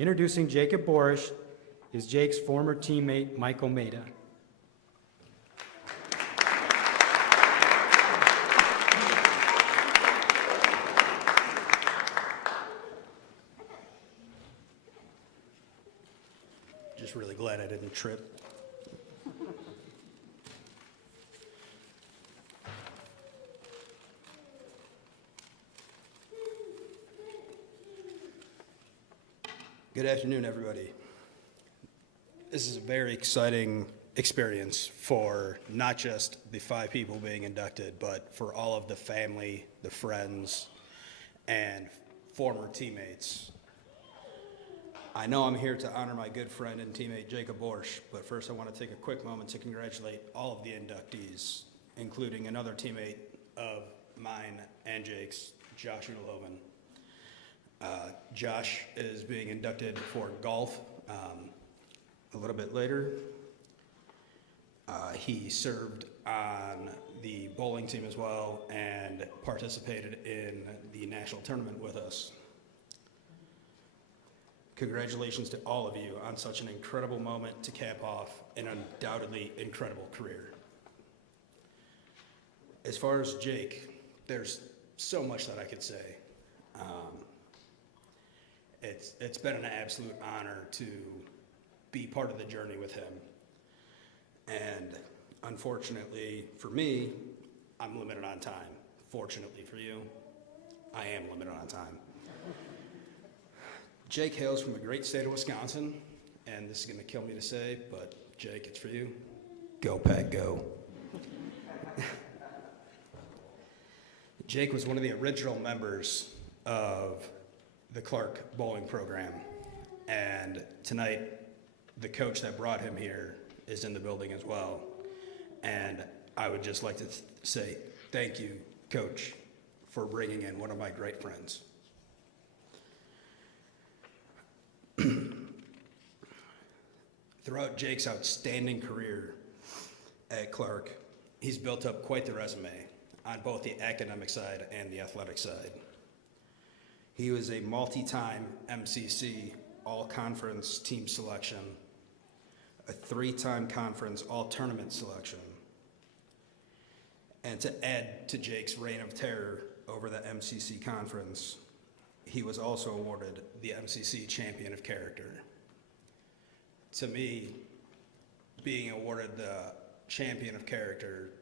Introducing Jacob Boresch is Jake's former teammate, Michael Maida. Just really glad I didn't trip. Good afternoon, everybody. This is a very exciting experience for not just the 5 people being inducted, but for all of the family, the friends, and former teammates. I know I'm here to honor my good friend and teammate Jacob Boresch, but first I want to take a quick moment to congratulate all of the inductees, including another teammate of mine and Jake's, Joshua Loman. Josh is being inducted for golf a little bit later. He served on the bowling team as well and participated in the national tournament with us. Congratulations to all of you on such an incredible moment to cap off an undoubtedly incredible career. As far as Jake, there's so much that I could say. It's been an absolute honor to be part of the journey with him. And unfortunately for me, I'm limited on time. Fortunately for you, I am limited on time. Jake hails from a great state of Wisconsin, and this is going to kill me to say, but Jake, it's for you. Go Pack, go. Jake was one of the original members of the Clarke bowling program, and tonight the coach that brought him here is in the building as well. And I would just like to say thank you, Coach, for bringing in one of my great friends. Throughout Jake's outstanding career at Clarke, he's built up quite the resume on both the academic side and the athletic side. He was a multi-time MCC all-conference team selection, a 3-time conference all-tournament selection, and to add to Jake's reign of terror over the MCC conference, he was also awarded the MCC Champion of Character. To me, being awarded the Champion of Character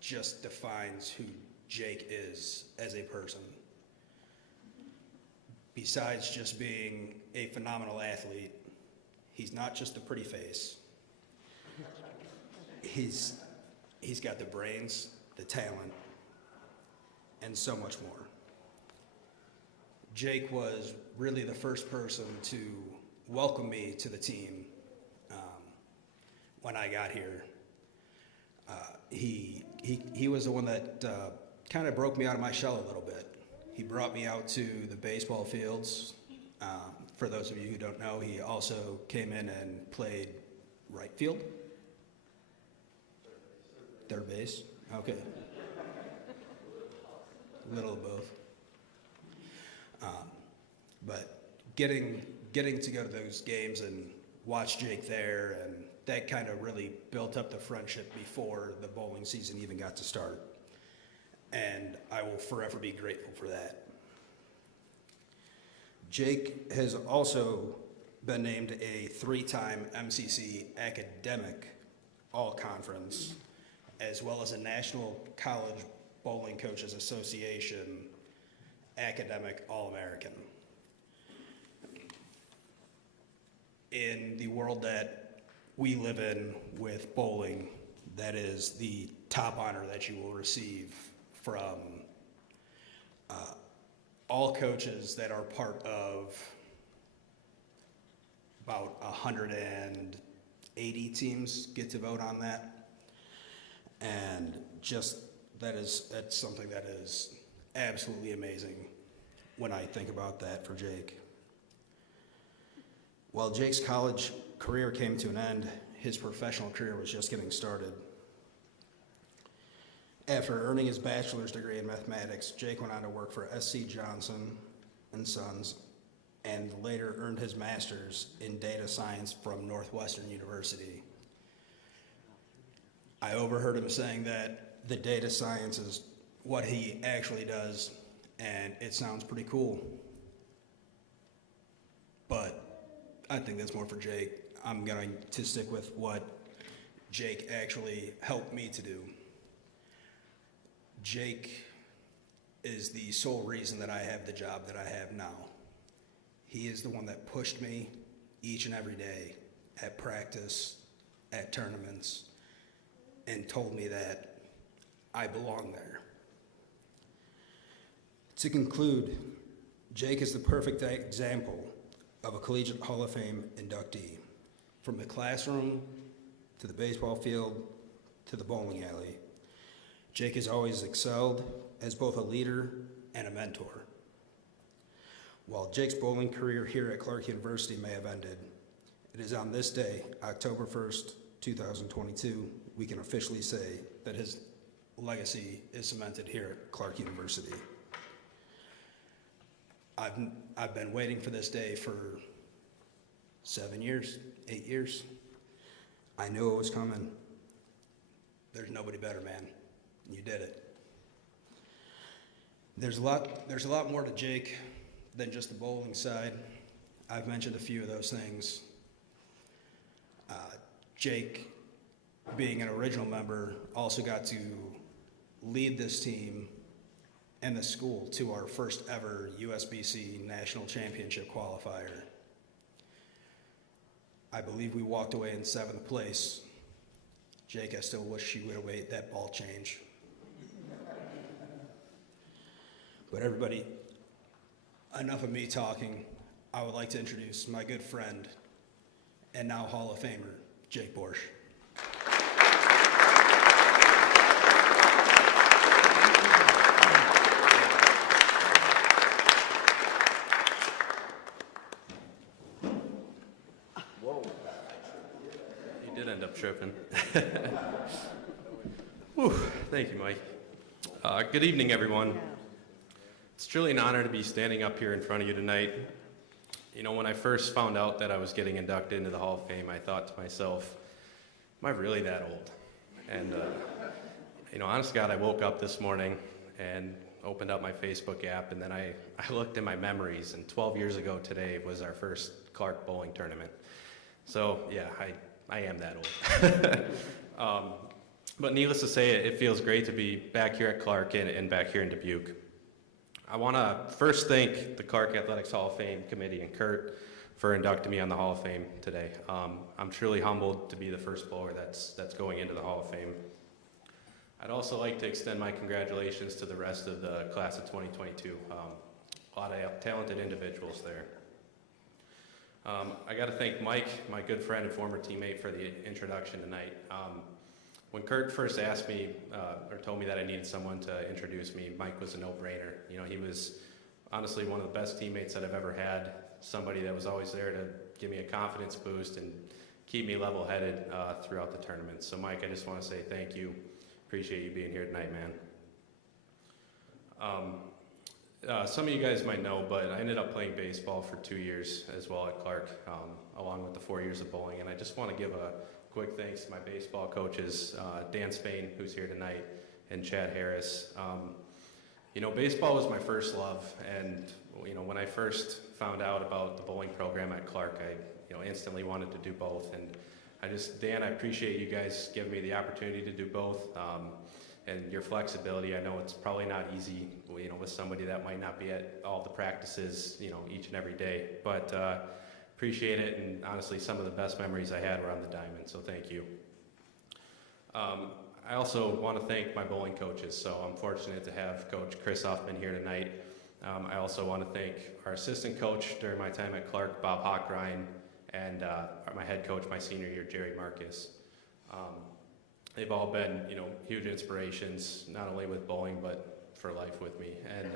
just defines who Jake is as a person. Besides just being a phenomenal athlete, he's not just a pretty face. He's got the brains, the talent, and so much more. Jake was really the first person to welcome me to the team when I got here. He was the one that kind of broke me out of my shell a little bit. He brought me out to the baseball fields. For those of you who don't know, he also came in and played right field. Third base? Okay. A little of both. But getting to go to those games and watch Jake there, and that kind of really built up the friendship before the bowling season even got to start. And I will forever be grateful for that. Jake has also been named a 3-time MCC academic all-conference, as well as a National College Bowling Coaches Association academic all-American. In the world that we live in with bowling, that is the top honor that you will receive from all coaches that are part of about 180 teams get to vote on that. And just that's something that is absolutely amazing when I think about that for Jake. While Jake's college career came to an end, his professional career was just getting started. After earning his bachelor's degree in mathematics, Jake went on to work for S.C. Johnson & Sons and later earned his master's in data science from Northwestern University. I overheard him saying that the data science is what he actually does, and it sounds pretty cool. But I think that's more for Jake. I'm going to stick with what Jake actually helped me to do. Jake is the sole reason that I have the job that I have now. He is the one that pushed me each and every day at practice, at tournaments, and told me that I belong there. To conclude, Jake is the perfect example of a Collegiate Hall of Fame inductee. From the classroom, to the baseball field, to the bowling alley, Jake has always excelled as both a leader and a mentor. While Jake's bowling career here at Clarke University may have ended, it is on this day, October 1st, 2022, we can officially say that his legacy is cemented here at Clarke University. I've been waiting for this day for 7 years, 8 years. I knew it was coming. There's nobody better, man. You did it. There's a lot more to Jake than just the bowling side. I've mentioned a few of those things. Jake, being an original member, also got to lead this team and the school to our first ever USBC National Championship qualifier. I believe we walked away in 7th place. Jake, I still wish you would have made that ball change. But everybody, enough of me talking. I would like to introduce my good friend and now Hall of Famer, Jake Boresch. He did end up tripping. Whew, thank you, Mike. Good evening, everyone. It's truly an honor to be standing up here in front of you tonight. You know, when I first found out that I was getting inducted into the Hall of Fame, I thought to myself, am I really that old? And, you know, honest to God, I woke up this morning and opened up my Facebook app, and then I looked in my memories, and 12 years ago today was our first Clarke bowling tournament. So, yeah, I am that old. But needless to say, it feels great to be back here at Clarke and back here in Dubuque. I want to first thank the Clarke Athletics Hall of Fame Committee and Kurt for inducting me on the Hall of Fame today. I'm truly humbled to be the first bowler that's going into the Hall of Fame. I'd also like to extend my congratulations to the rest of the class of 2022. A lot of talented individuals there. I got to thank Mike, my good friend and former teammate, for the introduction tonight. When Kurt first asked me, or told me that I needed someone to introduce me, Mike was a no-brainer. You know, he was honestly one of the best teammates that I've ever had, somebody that was always there to give me a confidence boost and keep me level-headed throughout the tournament. So Mike, I just want to say thank you. Appreciate you being here tonight, man. Some of you guys might know, but I ended up playing baseball for 2 years as well at Clarke, along with the 4 years of bowling, and I just want to give a quick thanks to my baseball coaches, Dan Spain, who's here tonight, and Chad Harris. You know, baseball was my first love, and you know, when I first found out about the bowling program at Clarke, I instantly wanted to do both. And Dan, I appreciate you guys giving me the opportunity to do both, and your flexibility. I know it's probably not easy, with somebody that might not be at all the practices, each and every day, but appreciate it, and honestly, some of the best memories I had were on the diamond, so thank you. I also want to thank my bowling coaches, so I'm fortunate to have Coach Chris Huffman here tonight. I also want to thank our assistant coach during my time at Clarke, Bob Hockrine, and my head coach my senior year, Jerry Marcus. They've all been, huge inspirations, not only with bowling, but for life with me. And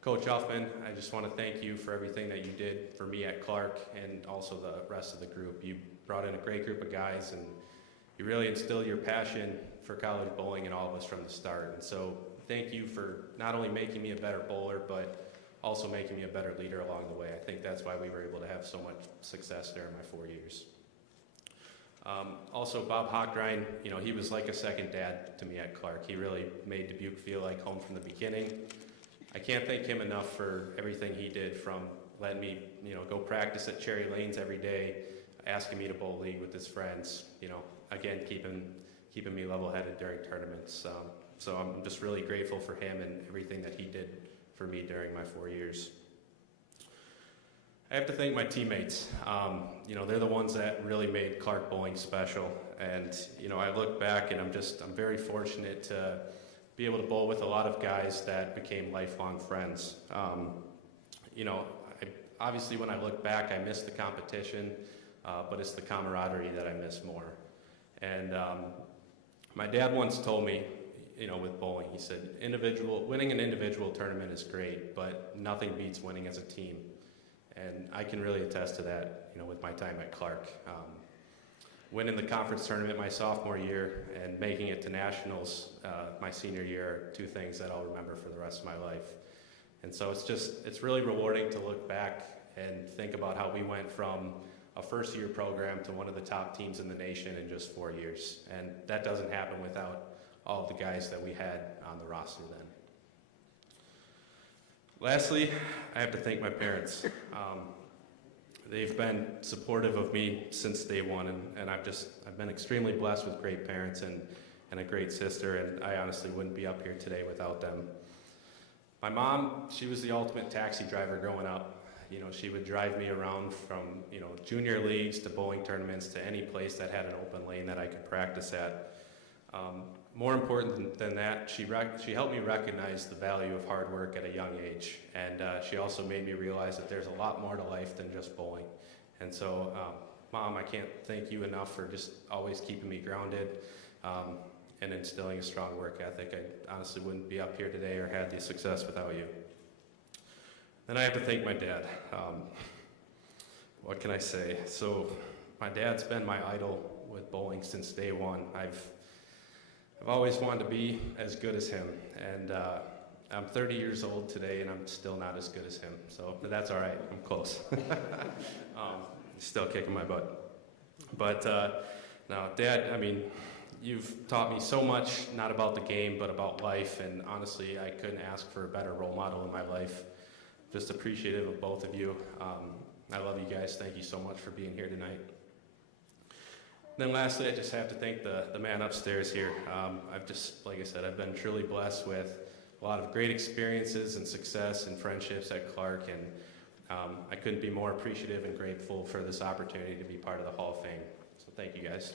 Coach Huffman, I just want to thank you for everything that you did for me at Clarke and also the rest of the group. You brought in a great group of guys, and you really instilled your passion for college bowling in all of us from the start. And so thank you for not only making me a better bowler, but also making me a better leader along the way. I think that's why we were able to have so much success during my 4 years. Also, Bob Hochrein, he was like a second dad to me at Clarke. He really made Dubuque feel like home from the beginning. I can't thank him enough for everything he did, from letting me, go practice at Cherry Lanes every day, asking me to bowl league with his friends, again, keeping me level-headed during tournaments. So I'm just really grateful for him and everything that he did for me during my 4 years. I have to thank my teammates. They're the ones that really made Clarke bowling special. And, I look back and I'm very fortunate to be able to bowl with a lot of guys that became lifelong friends. Obviously when I look back, I miss the competition, but it's the camaraderie that I miss more. And my dad once told me, with bowling, he said, winning an individual tournament is great, but nothing beats winning as a team. And I can really attest to that, with my time at Clarke. Winning the conference tournament my sophomore year and making it to nationals my senior year are two things that I'll remember for the rest of my life. And so it's really rewarding to look back and think about how we went from a first-year program to one of the top teams in the nation in just 4 years. And that doesn't happen without all of the guys that we had on the roster then. Lastly, I have to thank my parents. They've been supportive of me since day one, and I've been extremely blessed with great parents and a great sister, and I honestly wouldn't be up here today without them. My mom, she was the ultimate taxi driver growing up. She would drive me around from, junior leagues to bowling tournaments to any place that had an open lane that I could practice at. More important than that, she helped me recognize the value of hard work at a young age, and she also made me realize that there's a lot more to life than just bowling. And so, Mom, I can't thank you enough for just always keeping me grounded and instilling a strong work ethic. I honestly wouldn't be up here today or had the success without you. Then I have to thank my dad. What can I say? So, my dad's been my idol with bowling since day one. I've always wanted to be as good as him, and I'm 30 years old today, and I'm still not as good as him, but that's all right. I'm close. Still kicking my butt. But no, Dad, you've taught me so much, not about the game, but about life, and honestly, I couldn't ask for a better role model in my life. Just appreciative of both of you. I love you guys. Thank you so much for being here tonight. Then lastly, I just have to thank the man upstairs here. Like I said, I've been truly blessed with a lot of great experiences and success and friendships at Clarke, and I couldn't be more appreciative and grateful for this opportunity to be part of the Hall of Fame. So thank you guys.